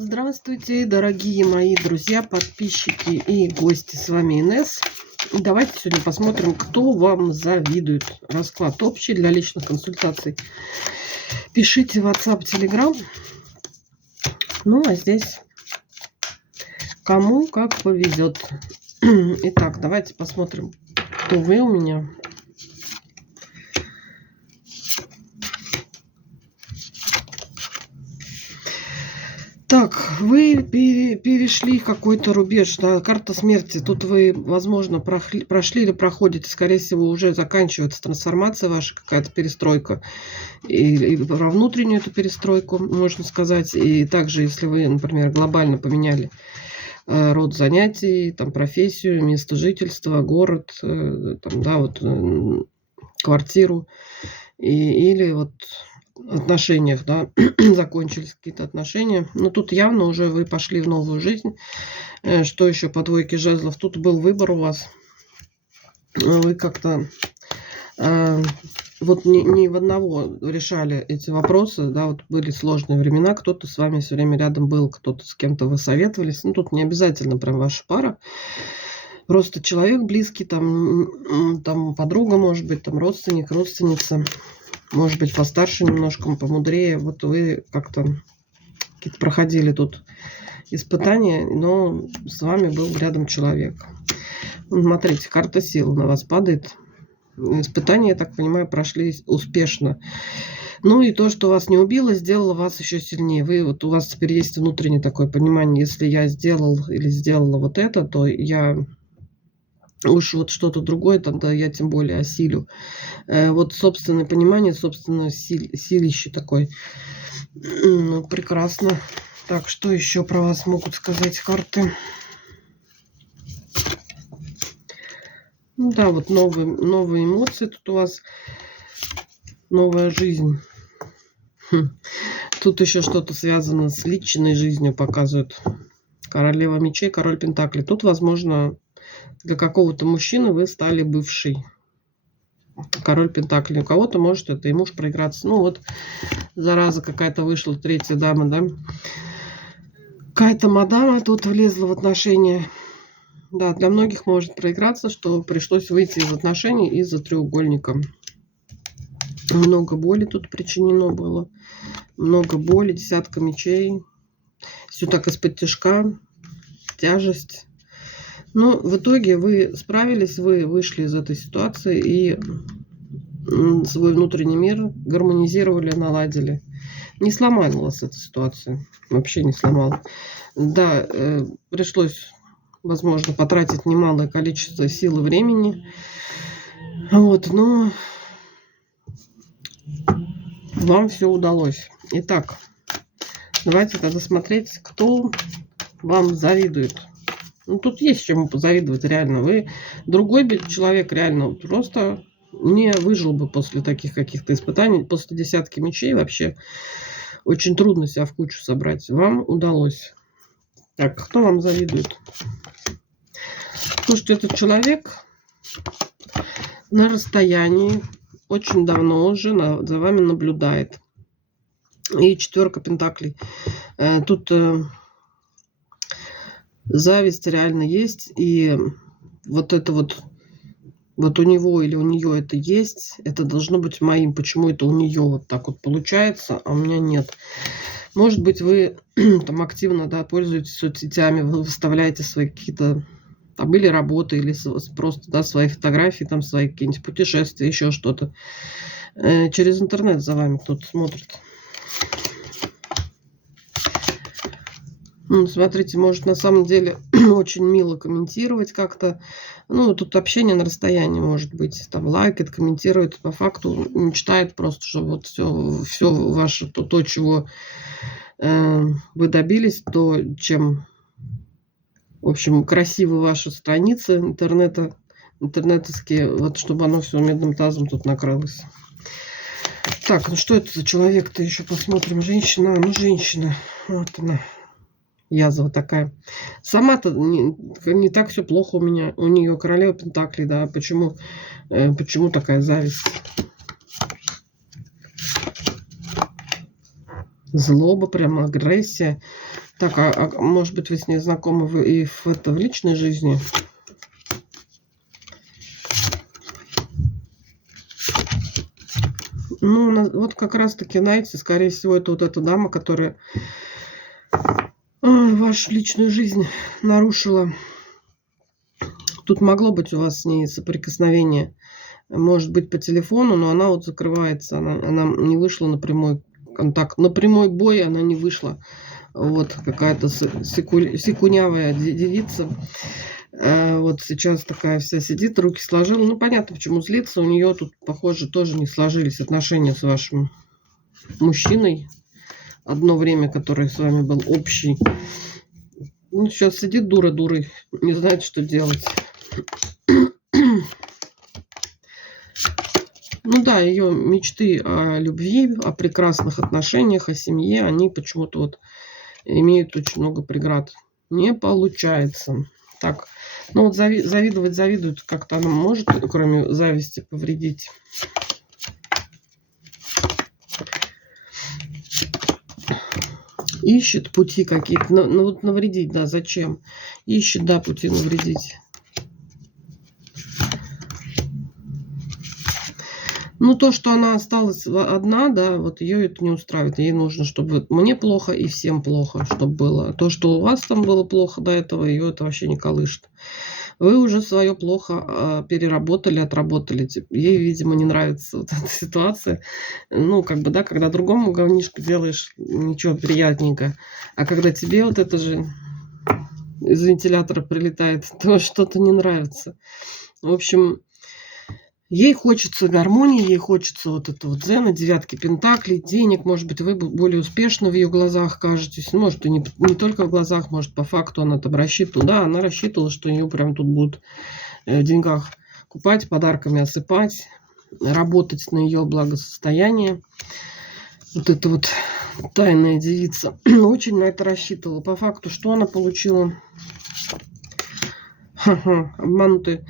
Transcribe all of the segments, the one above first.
Здравствуйте, дорогие мои друзья, подписчики и гости. С вами Инесс. Давайте сегодня посмотрим, кто вам завидует. Расклад общий для личных консультаций. Пишите в WhatsApp, Telegram. Ну, а здесь кому как повезет. Итак, давайте посмотрим, кто вы у меня. Так, вы перешли какой-то рубеж, да, карта смерти. Тут вы, возможно, прошли или проходите, скорее всего, уже заканчивается трансформация ваша, какая-то перестройка. И про внутреннюю эту перестройку, можно сказать. И также, если вы, например, глобально поменяли род занятий, там, профессию, место жительства, город, там, да, вот, квартиру, или вот отношениях, да, закончились какие-то отношения. Но тут явно уже вы пошли в новую жизнь. Что еще по двойке жезлов? Тут был выбор у вас. Вы как-то вот не в одного решали эти вопросы, да, вот были сложные времена, кто-то с вами все время рядом был, кто-то с кем-то вы советовались. Ну, тут не обязательно прям ваша пара. Просто человек близкий, там подруга, может быть, там родственник, родственница. Может быть, постарше немножко, помудрее. Вот вы как-то какие-то проходили тут испытания, но с вами был рядом человек. Смотрите, карта сил на вас падает. Испытания, я так понимаю, прошли успешно. Ну и то, что вас не убило, сделало вас еще сильнее. Вот у вас теперь есть внутреннее такое понимание, если я сделал или сделала вот это, то я уж вот что-то другое, тогда я тем более осилю. Вот собственное понимание, собственное силище такой. Ну, прекрасно. Так, что еще про вас могут сказать карты? Ну да, вот новые эмоции тут у вас. Новая жизнь. Тут еще что-то связано с личной жизнью показывают. Королева мечей, король пентаклей. Тут, возможно, для какого-то мужчины вы стали бывшей. Король пентаклей. У кого-то может это и муж проиграться. Ну вот, зараза какая-то вышла, третья дама, да. Какая-то мадама тут влезла в отношения. Да, для многих может проиграться, что пришлось выйти из отношений из-за треугольника. Много боли тут причинено было. Много боли, десятка мечей. Все так из-под тяжка. Тяжесть. Но в итоге вы справились, вы вышли из этой ситуации и свой внутренний мир гармонизировали, наладили. Не сломала вас эта ситуация. Вообще не сломала. Да, пришлось, возможно, потратить немалое количество сил и времени. Вот, но вам все удалось. Итак, давайте тогда смотреть, кто вам завидует. Ну, тут есть чему позавидовать, реально. Вы другой человек, реально, просто не выжил бы после таких каких-то испытаний. После десятки мечей вообще очень трудно себя в кучу собрать. Вам удалось. Так, кто вам завидует? Слушайте, этот человек на расстоянии очень давно уже за вами наблюдает. И четверка пентаклей. Тут зависть реально есть. И вот это вот у него или у нее это есть. Это должно быть моим. Почему это у нее вот так вот получается, а у меня нет? Может быть, вы там активно, да, пользуетесь соцсетями, вы выставляете свои какие-то там или работы, или просто, да, свои фотографии, там свои какие-нибудь путешествия, еще что-то. Через интернет за вами кто-то смотрит. Смотрите, может на самом деле очень мило комментировать как-то. Ну, тут общение на расстоянии может быть. Там лайкает, комментирует. По факту мечтает просто, что вот все ваше, то, чего вы добились, то, чем, в общем, красивы ваши страницы интернетовские, вот чтобы оно все медным тазом тут накрылось. Так, ну что это за человек-то? Еще посмотрим. Женщина. Ну, женщина. Вот она. Язва такая. Сама-то не так все плохо у меня. У нее королева пентаклей, да. Почему такая зависть? Злоба, прямо агрессия. Так, может быть, вы с ней знакомы и в личной жизни? Ну, вот как раз-таки, знаете, скорее всего, это вот эта дама, которая вашу личную жизнь нарушила. Тут могло быть у вас с ней соприкосновение, может быть, по телефону, но она вот закрывается, она не вышла на прямой контакт. На прямой бой она не вышла. Вот какая-то секунявая девица. Вот сейчас такая вся сидит, руки сложила. Ну, понятно, почему злится. У нее тут, похоже, тоже не сложились отношения с вашим мужчиной. Одно время, который с вами был общий. Ну, сейчас сидит дура дурой, не знает, что делать. Ну да, ее мечты о любви, о прекрасных отношениях, о семье, они почему-то вот имеют очень много преград. Не получается. Так, ну вот завидует, как-то она может, кроме зависти, повредить. Ищет пути какие-то, ну вот навредить, да, зачем? Ищет, да, пути навредить. Ну, то, что она осталась одна, да, вот ее это не устраивает. Ей нужно, чтобы мне плохо и всем плохо, чтобы было. То, что у вас там было плохо до этого, ее это вообще не колышет. Вы уже свое плохо переработали, отработали. Ей, видимо, не нравится вот эта ситуация. Ну, как бы, да, когда другому говнишко делаешь, ничего, приятненько. А когда тебе вот это же из вентилятора прилетает, то что-то не нравится. В общем, ей хочется гармонии, ей хочется вот это вот дзена, девятки пентаклей, денег. Может быть, вы более успешны в ее глазах кажетесь. Может, и не только в глазах, может, по факту она там рассчитывала. Да, она рассчитывала, что ее прям тут будут в деньгах купать, подарками осыпать, работать на ее благосостояние. Вот это вот тайная девица очень на это рассчитывала. По факту, что она получила? Обманутые.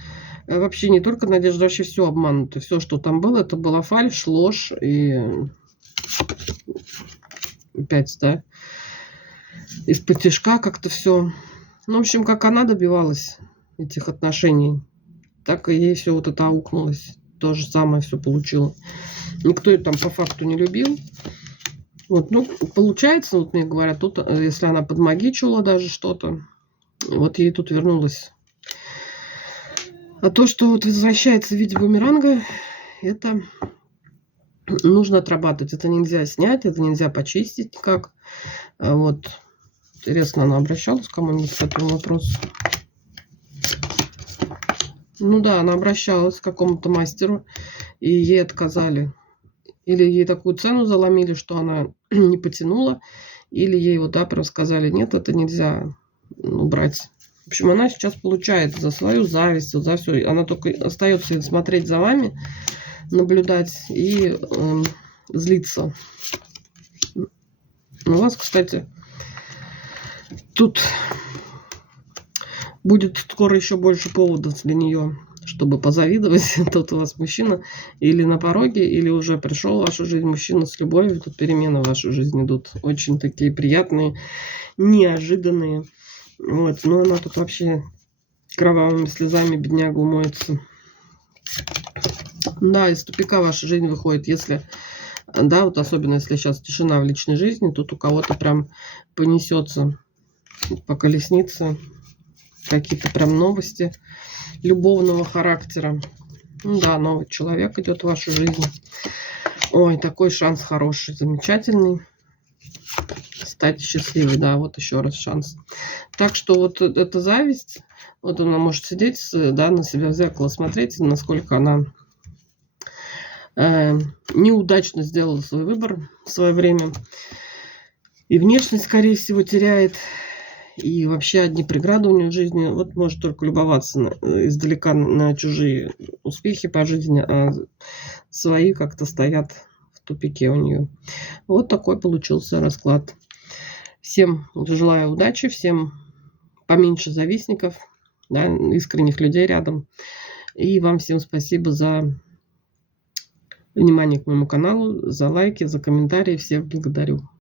Вообще не только надежда, вообще все обмануто. Все, что там было, это была фальшь, ложь и опять, да, из-под тишка как-то все. Ну, в общем, как она добивалась этих отношений, так и ей все вот это аукнулось. То же самое все получила. Никто ее там по факту не любил. Вот, ну, получается, вот мне говорят, тут, если она подмагичила даже что-то, вот ей тут вернулось. А то, что вот возвращается в виде бумеранга, это нужно отрабатывать. Это нельзя снять, это нельзя почистить никак. Вот. Интересно, она обращалась к кому-нибудь с этим вопросом? Ну да, она обращалась к какому-то мастеру, и ей отказали. Или ей такую цену заломили, что она не потянула, или ей вот, да, прям сказали, нет, это нельзя убрать. В общем, она сейчас получает за свою зависть, вот за все. Она только остается смотреть за вами, наблюдать и злиться. У вас, кстати, тут будет скоро еще больше поводов для нее, чтобы позавидовать. Тут у вас мужчина или на пороге, или уже пришел в вашу жизнь мужчина с любовью. Тут перемены в вашу жизнь идут. Очень такие приятные, неожиданные. Вот, но она тут вообще кровавыми слезами, бедняга, умоется. Да, из тупика ваша жизнь выходит, если, да, вот особенно если сейчас тишина в личной жизни, тут у кого-то прям понесется по колеснице какие-то прям новости любовного характера. Ну да, новый человек идет в вашу жизнь. Ой, такой шанс хороший, замечательный. Стать счастливой, да, вот еще раз шанс. Так что вот эта зависть, вот она может сидеть, да, на себя в зеркало смотреть, насколько она неудачно сделала свой выбор в свое время. И внешность, скорее всего, теряет. И вообще одни преграды у нее в жизни. Вот может только любоваться издалека на чужие успехи по жизни, а свои как-то стоят в тупике у нее. Вот такой получился расклад. Всем желаю удачи, всем поменьше завистников, да, искренних людей рядом. И вам всем спасибо за внимание к моему каналу, за лайки, за комментарии. Всех благодарю.